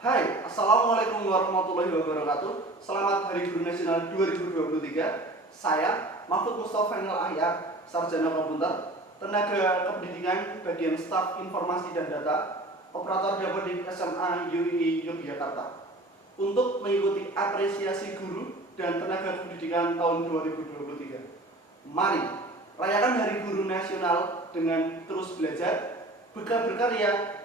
Hai, Assalamualaikum warahmatullahi wabarakatuh. Selamat Hari Guru Nasional 2023. Saya Mahfud Mustafa Fainal Ahyar, Sarjana Komputer, Tenaga Kependidikan Bagian Staf Informasi dan Data, Operator Dapodik SMA UI Yogyakarta, untuk mengikuti apresiasi guru dan tenaga pendidikan tahun 2023. Mari rayakan Hari Guru Nasional dengan terus belajar, berkarya,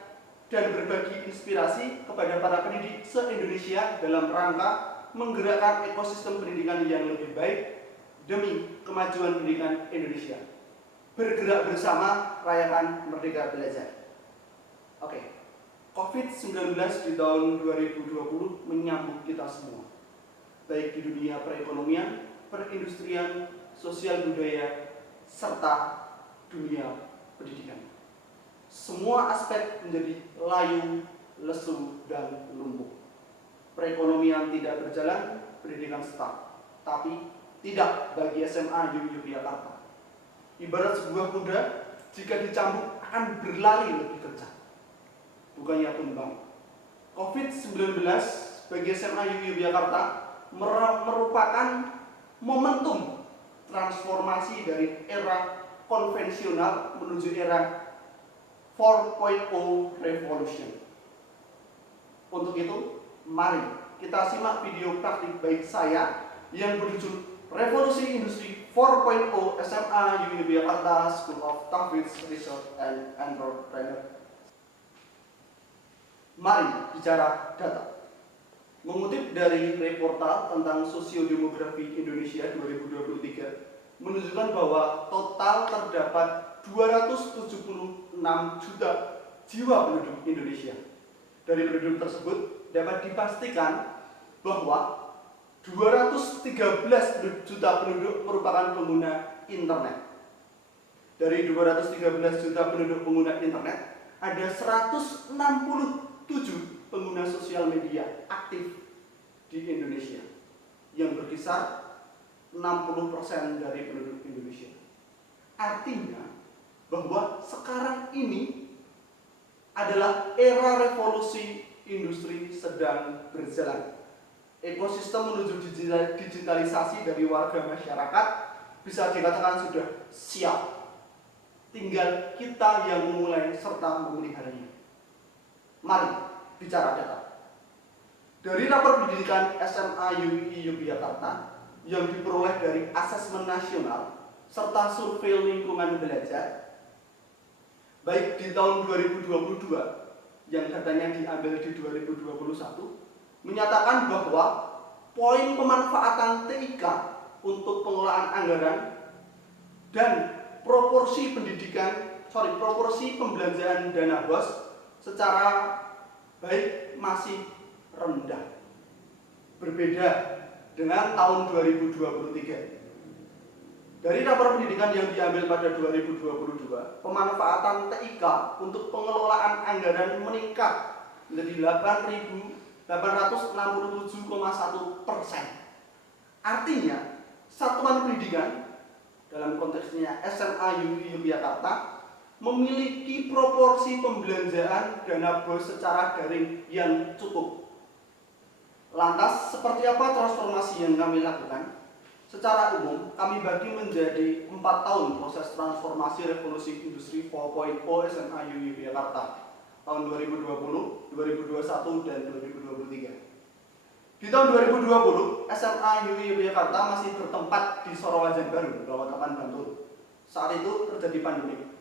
dan berbagi inspirasi kepada para pendidik se-Indonesia dalam rangka menggerakkan ekosistem pendidikan yang lebih baik demi kemajuan pendidikan Indonesia. Bergerak bersama, rayakan Merdeka Belajar. Oke, COVID-19 di tahun 2020 menyambut kita semua, baik di dunia perekonomian, perindustrian, sosial budaya, serta dunia pendidikan. Semua aspek menjadi layu, lesu, dan lumpuh. Perekonomian tidak berjalan, pendidikan stuck. Tapi tidak bagi SMA Yogyakarta. Ibarat sebuah kuda, jika dicambuk akan berlari lebih kencang, bukannya tumbang. COVID-19 bagi SMA Yogyakarta merupakan momentum transformasi dari era konvensional menuju era 4.0 revolution. Untuk itu, mari kita simak video praktik baik saya yang berjudul Revolusi Industri 4.0 SMA Yogyakarta School of Tafwidz Research and Entrepreneur. Mari bicara data. Mengutip dari reportal tentang sosiodemografi Indonesia 2023 menunjukkan bahwa total terdapat 276 juta jiwa penduduk Indonesia. Dari penduduk tersebut dapat dipastikan bahwa 213 juta penduduk merupakan pengguna internet. Dari 213 juta penduduk pengguna internet, ada 167 pengguna sosial media aktif di Indonesia, yang berkisar 60% dari penduduk Indonesia. Artinya bahwa sekarang ini adalah era revolusi industri sedang berjalan. Ekosistem menuju digitalisasi dari warga masyarakat bisa dikatakan sudah siap. Tinggal kita yang memulai serta memeliharanya. Mari bicara data. Dari rapor pendidikan SMA UI Yogyakarta yang diperoleh dari asesmen nasional serta survei lingkungan belajar baik di tahun 2022 yang datanya diambil di 2021 menyatakan bahwa poin pemanfaatan TIK untuk pengelolaan anggaran dan proporsi pembelanjaan dana BOS secara baik masih rendah, berbeda dengan tahun 2023. Dari rapor pendidikan yang diambil pada 2022, pemanfaatan TIK untuk pengelolaan anggaran meningkat menjadi 8.867,1%. Artinya, satuan pendidikan dalam konteksnya SMA UI Yogyakarta memiliki proporsi pembelanjaan dana BOS secara daring yang cukup. Lantas, seperti apa transformasi yang kami lakukan? Secara umum, kami bagi menjadi 4 tahun proses transformasi revolusi industri 4.0 SMA UI Yogyakarta tahun 2020, 2021, dan 2023. Di tahun 2020, SMA UI Yogyakarta masih bertempat di Sorowajan Baru, Kabupaten Bantul. Saat itu terjadi pandemi.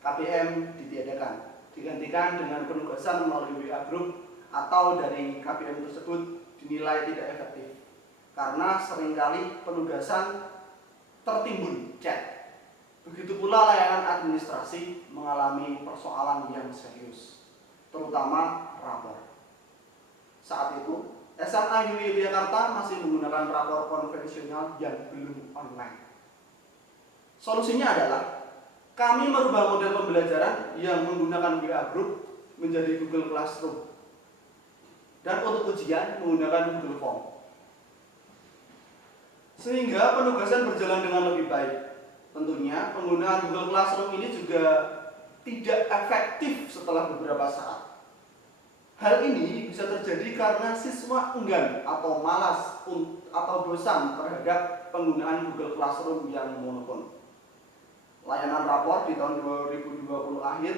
KPM ditiadakan, digantikan dengan penugasan melalui WA Group atau dari KPM tersebut dinilai tidak efektif karena seringkali penugasan tertimbun chat. Begitu pula layanan administrasi mengalami persoalan yang serius, terutama rapor. Saat itu, SMA UI Yogyakarta masih menggunakan rapor konvensional yang belum online. Solusinya adalah kami merubah model pembelajaran yang menggunakan WA Group menjadi Google Classroom, dan untuk ujian menggunakan Google Form, sehingga penugasan berjalan dengan lebih baik. Tentunya penggunaan Google Classroom ini juga tidak efektif setelah beberapa saat. Hal ini bisa terjadi karena siswa enggan atau malas atau bosan terhadap penggunaan Google Classroom yang monoton. Layanan rapor di tahun 2020 akhir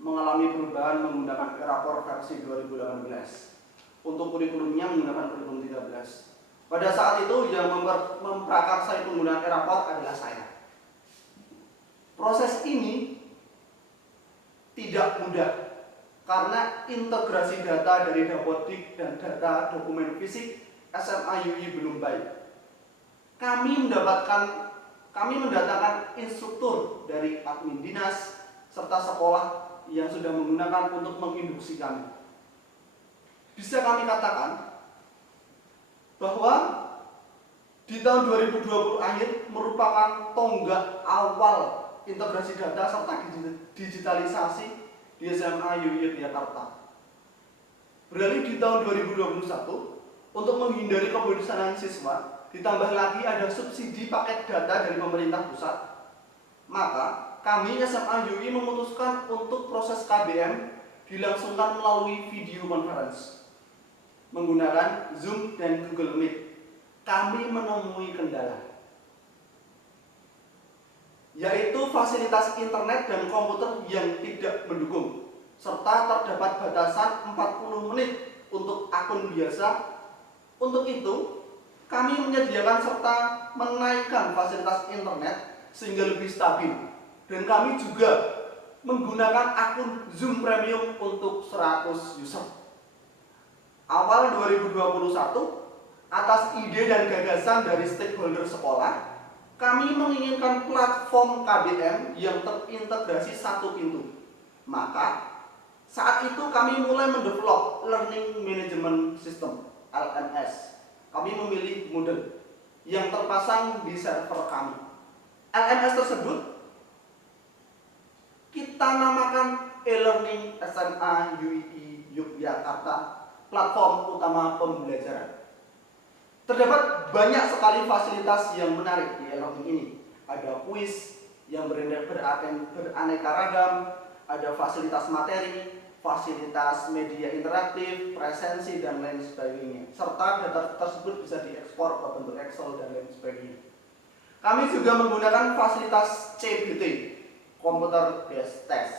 mengalami perubahan menggunakan e-rapor versi 2018. Untuk kurikulumnya menggunakan kurikulum 13. Pada saat itu yang memprakarsai penggunaan e-rapor adalah saya. Proses ini tidak mudah karena integrasi data dari Dapodik dan data dokumen fisik SMA UI belum baik. Kami mendatangkan instruktur dari admin dinas serta sekolah yang sudah menggunakan untuk menginduksi kami. Bisa kami katakan bahwa di tahun 2020 akhir merupakan tonggak awal integrasi data serta digitalisasi di SMA UI Yogyakarta. Beralih di tahun 2021, untuk menghindari kebosanan siswa, ditambah lagi ada subsidi paket data dari pemerintah pusat, maka kami SMA UI memutuskan untuk proses KBM dilangsungkan melalui video conference menggunakan Zoom dan Google Meet. Kami menemui kendala, yaitu fasilitas internet dan komputer yang tidak mendukung, serta terdapat batasan 40 menit untuk akun biasa. Untuk itu, kami menyediakan serta menaikkan fasilitas internet sehingga lebih stabil. Dan kami juga menggunakan akun Zoom Premium untuk 100 user. Awal 2021, atas ide dan gagasan dari stakeholder sekolah, kami menginginkan platform KBM yang terintegrasi satu pintu. Maka, saat itu kami mulai mendevelop Learning Management System (LMS). Kami memilih model yang terpasang di server kami. LMS tersebut kita namakan e-learning SMA UI Yogyakarta, platform utama pembelajaran. Terdapat banyak sekali fasilitas yang menarik di e-learning ini. Ada kuis yang beraneka ragam, ada fasilitas materi, fasilitas media interaktif, presensi, dan lain sebagainya. Serta data tersebut bisa diekspor ke bentuk Excel dan lain sebagainya. Kami juga menggunakan fasilitas CBT, Computer Based Test,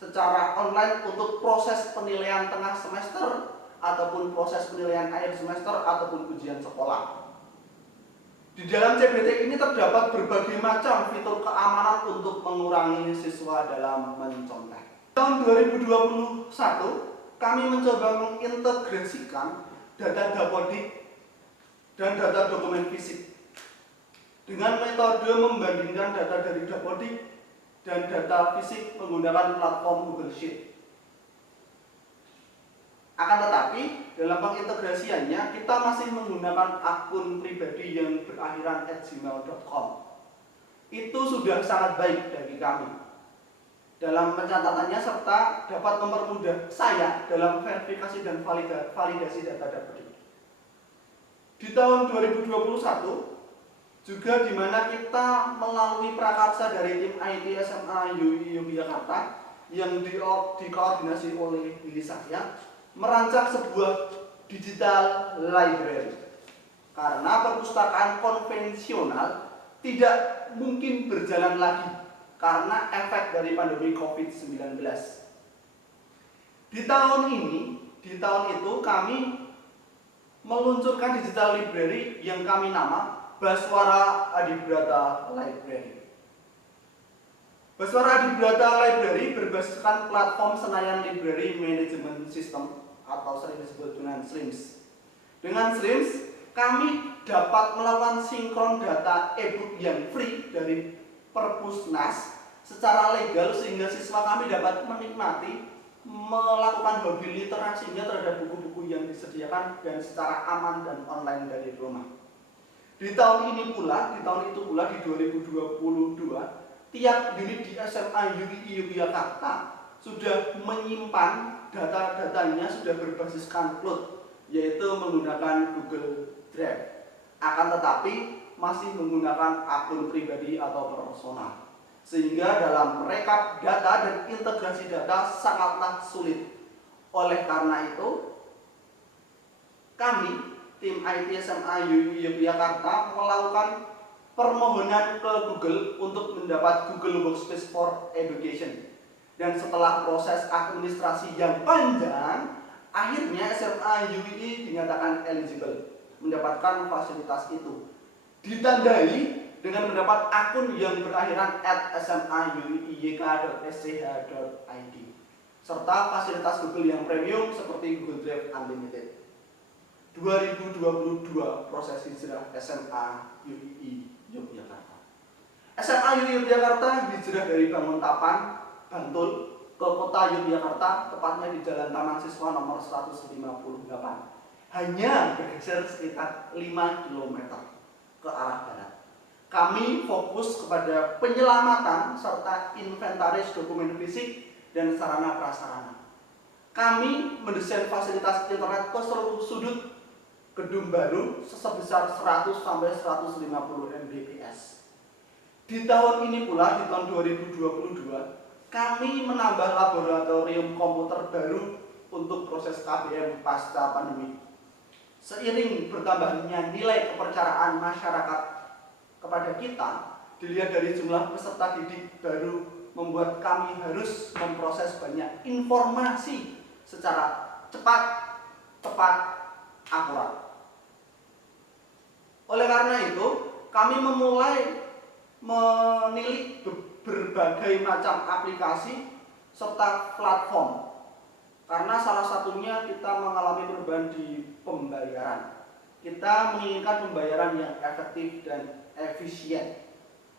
secara online untuk proses penilaian tengah semester ataupun proses penilaian akhir semester ataupun ujian sekolah. Di dalam CBT ini terdapat berbagai macam fitur keamanan untuk mengurangi siswa dalam mencontek. Tahun 2021, kami mencoba mengintegrasikan data Dapodik dan data dokumen fisik dengan metode membandingkan data dari Dapodik dan data fisik menggunakan platform Google Sheet. Akan tetapi, dalam pengintegrasiannya, kita masih menggunakan akun pribadi yang berakhiran @gmail.com. Itu sudah sangat baik bagi kami dalam pencatatannya serta dapat mempermudah saya dalam verifikasi dan validasi data Dapodik. Di tahun 2021 juga di mana kita melalui prakarsa dari tim IT SMA UI Yogyakarta yang dikoordinasi oleh diri saya merancang sebuah digital library. Karena perpustakaan konvensional tidak mungkin berjalan lagi karena efek dari pandemi COVID-19. Di tahun itu kami meluncurkan digital library yang kami nama Baswara Adibrata Library. Baswara Adibrata Library berbasiskan platform Senayan Library Management System atau sering disebut dengan SLIMS. Dengan SLIMS, kami dapat melakukan sinkron data e-book yang free dari Perpusnas secara legal sehingga siswa kami dapat menikmati melakukan hobi literasinya terhadap buku-buku yang disediakan dan secara aman dan online dari rumah. Di tahun itu pula di 2022, tiap unit di SMA UI Yogyakarta sudah menyimpan data-datanya sudah berbasiskan cloud, yaitu menggunakan Google Drive. Akan tetapi masih menggunakan akun pribadi atau personal, sehingga dalam merekap data dan integrasi data sangatlah sulit. Oleh karena itu, kami, tim IT SMA UII Yogyakarta, melakukan permohonan ke Google untuk mendapat Google Workspace for Education. Dan setelah proses administrasi yang panjang, akhirnya SMA UII dinyatakan eligible mendapatkan fasilitas itu. Ditandai dengan mendapat akun yang berakhiran @sma-uiyk.sch.id serta fasilitas Google yang premium seperti Google Drive Unlimited. 2022 proses hijrah SMA UII Yogyakarta. SMA UII Yogyakarta hijrah dari Banguntapan, Bantul ke kota Yogyakarta, tepatnya di Jalan Taman Siswa nomor 158. Hanya bergeser sekitar 5 km ke arah barat. Kami fokus kepada penyelamatan serta inventaris dokumen fisik dan sarana prasarana. Kami mendesain fasilitas internet ke seluruh sudut gedung baru sebesar 100 sampai 150 Mbps. Di tahun ini pula, di tahun 2022, kami menambah laboratorium komputer baru untuk proses KBM pasca pandemi. Seiring bertambahnya nilai kepercayaan masyarakat kepada kita, dilihat dari jumlah peserta didik baru, membuat kami harus memproses banyak informasi secara cepat, tepat, akurat. Oleh karena itu, kami memulai menilik berbagai macam aplikasi serta platform. Karena salah satunya kita mengalami perubahan di pembayaran. Kita menginginkan pembayaran yang efektif dan efisien.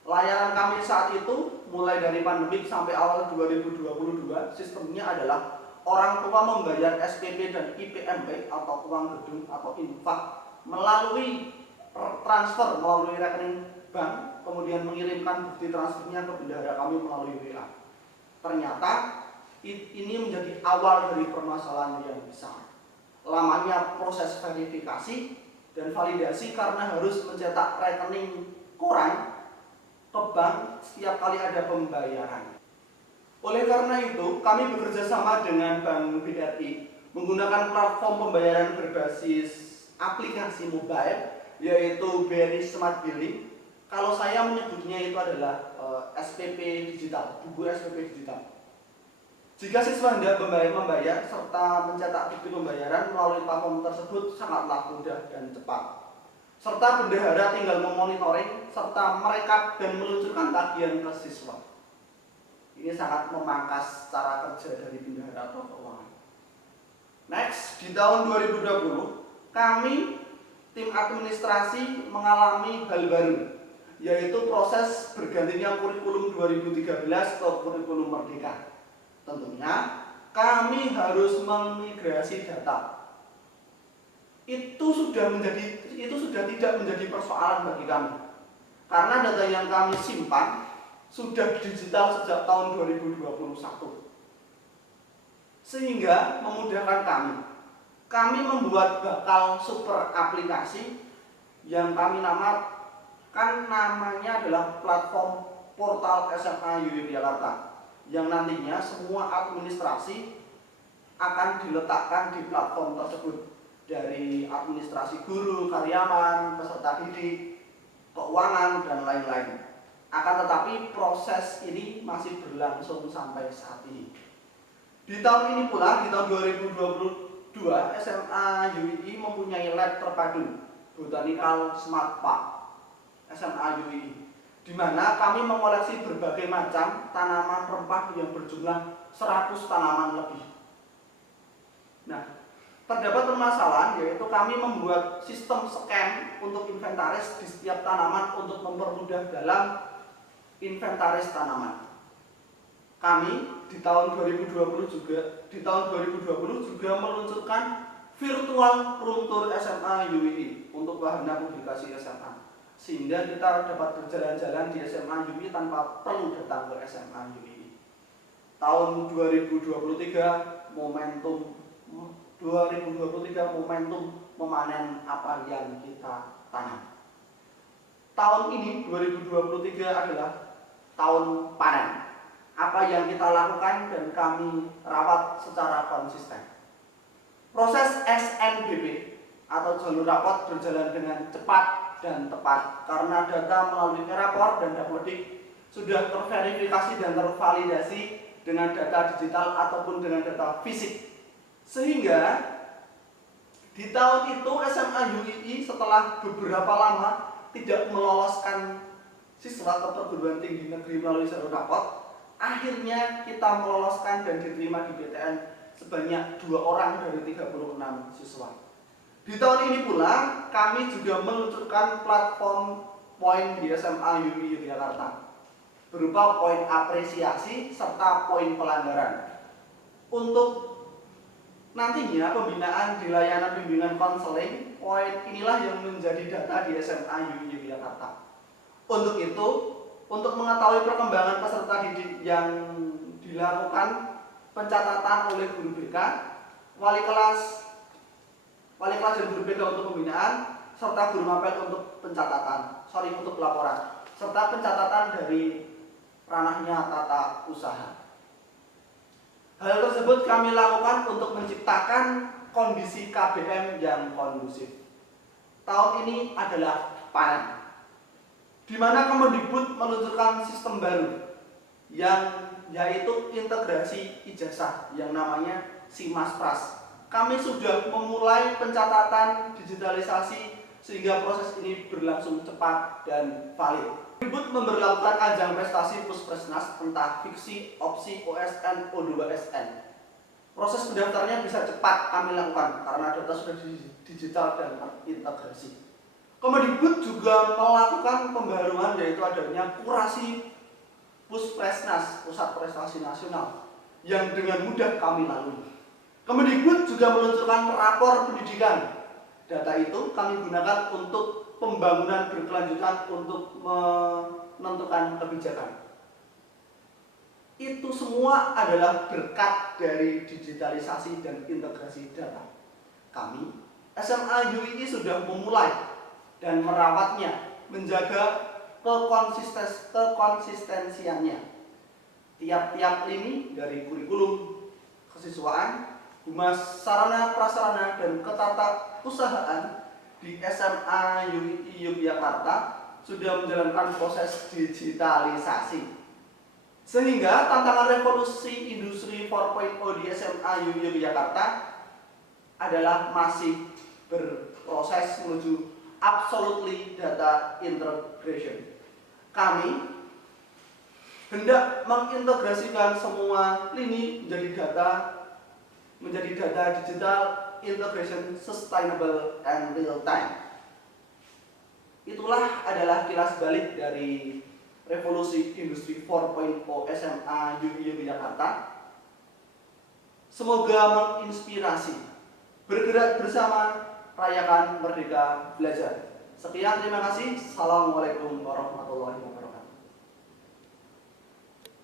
Layanan kami saat itu mulai dari pandemik sampai awal 2022, sistemnya adalah orang tua membayar SPP dan IPMP atau uang gedung atau infak melalui transfer melalui rekening bank, kemudian mengirimkan bukti transfernya ke bendahara kami melalui WA. Ternyata ini menjadi awal dari permasalahan yang besar. Lamanya proses verifikasi dan validasi karena harus mencetak rekening koran ke bank setiap kali ada pembayaran. Oleh karena itu, kami bekerja sama dengan Bank BRI menggunakan platform pembayaran berbasis aplikasi mobile, yaitu BRI Smart Billing. Kalau saya menyebutnya itu adalah SPP digital, buku SPP digital. Jika siswa hendak membayar serta mencetak bukti pembayaran melalui platform tersebut sangatlah mudah dan cepat. Serta bendahara tinggal memonitoring serta merekap dan meluncurkan tagihan ke siswa. Ini sangat memangkas cara kerja dari bendahara atau keuangan. Next, di tahun 2020, kami tim administrasi mengalami hal baru, yaitu proses bergantinya kurikulum 2013 ke kurikulum Merdeka. Tentunya kami harus memigrasi data. Itu sudah tidak menjadi persoalan bagi kami. Karena data yang kami simpan sudah digital sejak tahun 2021. Sehingga memudahkan kami. Kami membuat bakal super aplikasi yang kami namakan namanya adalah platform portal SMA UII Yogyakarta, yang nantinya semua administrasi akan diletakkan di platform tersebut, dari administrasi guru, karyawan, peserta didik, keuangan, dan lain-lain. Akan tetapi proses ini masih berlangsung sampai saat ini. Di tahun ini pula, di tahun 2022, SMA UII mempunyai lab terpadu Botanical Smart Park SMA UII, di mana kami mengoleksi berbagai macam tanaman rempah yang berjumlah 100 tanaman lebih. Nah, terdapat permasalahan, yaitu kami membuat sistem scan untuk inventaris di setiap tanaman untuk mempermudah dalam inventaris tanaman. Kami di tahun 2020 juga meluncurkan virtual room tour SMA UII untuk wahana publikasi SMA, sehingga kita dapat berjalan-jalan di SMA UII tanpa perlu datang ke SMA UII. Tahun 2023 momentum memanen apa yang kita tanam. Tahun ini 2023 adalah tahun panen. Apa yang kita lakukan dan kami rawat secara konsisten. atau jalur rapot berjalan dengan cepat dan tepat karena data melalui rapor dan dapodik sudah terverifikasi dan tervalidasi dengan data digital ataupun dengan data fisik. Sehingga di tahun itu SMA UII setelah beberapa lama tidak meloloskan siswa ke perguruan tinggi negeri melalui jalur rapot, akhirnya kita meloloskan dan diterima di BTN sebanyak 2 orang dari 36 siswa. Di tahun ini pula kami juga meluncurkan platform poin di SMA UII Yogyakarta berupa poin apresiasi serta poin pelanggaran. Untuk nantinya pembinaan di layanan bimbingan konseling, poin inilah yang menjadi data di SMA UII Yogyakarta. Untuk itu, untuk mengetahui perkembangan peserta didik yang dilakukan pencatatan oleh guru BK, wali kelas dan guru BK untuk pembinaan, serta guru mapel untuk untuk pelaporan, serta pencatatan dari ranahnya tata usaha. Hal tersebut kami lakukan untuk menciptakan kondisi KBM yang kondusif. Tahun ini adalah panen, di mana Kemendikbud meluncurkan sistem baru yang yaitu integrasi ijazah yang namanya SIMAS-Pras. Kami sudah memulai pencatatan digitalisasi sehingga proses ini berlangsung cepat dan valid. Kemendikbud memberlakukan ajang prestasi Puspresnas entah fiksi, opsi, OSN, O2SN. Proses pendaftarannya bisa cepat kami lakukan karena data sudah digital dan terintegrasi. Kemendikbud juga melakukan pembaruan yaitu adanya kurasi Puspresnas, Pusat Prestasi Nasional, yang dengan mudah kami lalui. Kemendikbud juga meluncurkan rapor pendidikan. Data itu kami gunakan untuk pembangunan berkelanjutan untuk menentukan kebijakan. Itu semua adalah berkat dari digitalisasi dan integrasi data. Kami, SMA UII sudah memulai dan merawatnya, menjaga kekonsistensiannya. Tiap-tiap lini dari kurikulum, kesiswaan, humas, sarana prasarana, dan ketata usahaan di SMA UII Yogyakarta sudah menjalankan proses digitalisasi. Sehingga tantangan revolusi industri 4.0 di SMA UII Yogyakarta adalah masih berproses menuju absolutely data integration. Kami hendak mengintegrasikan semua lini menjadi data digital integration sustainable and real time. Itulah adalah kilas balik dari revolusi industri 4.0 SMA UII Yogyakarta. Semoga menginspirasi. Bergerak bersama, rayakan Merdeka Belajar. Sekian, terima kasih. Assalamualaikum warahmatullahi wabarakatuh.